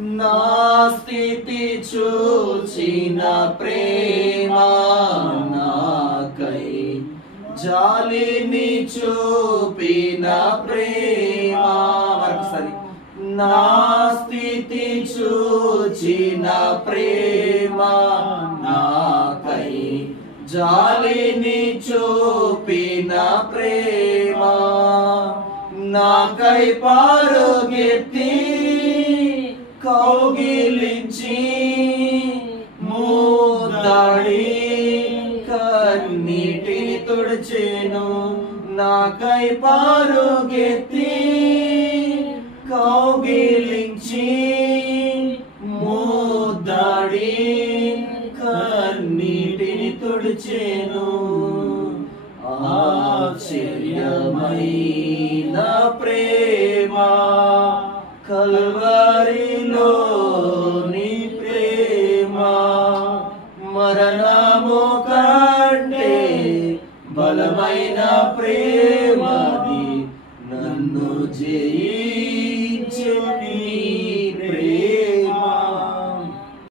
నా స్థితి చూచిన ప్రేమ నాకై జాలిని చూపిన ప్రేమ. మరొకసారి, నా స్థితి చూచిన ప్రేమ నాకై జాలిని చూపిన ప్రేమ. నాకై పరుగెత్తి కౌగిలించి ముద్దాడి కన్నీటిని తుడిచెను. నాకై పరుగెత్తి కౌగిలించి ముద్దాడి కన్నీటిని తుడిచెను. ఆశ్చర్యమైన ప్రేమ కల్వరిలోని ప్రేమ, మరణము కంటే బలమైన ప్రేమది నన్ను జయించెను.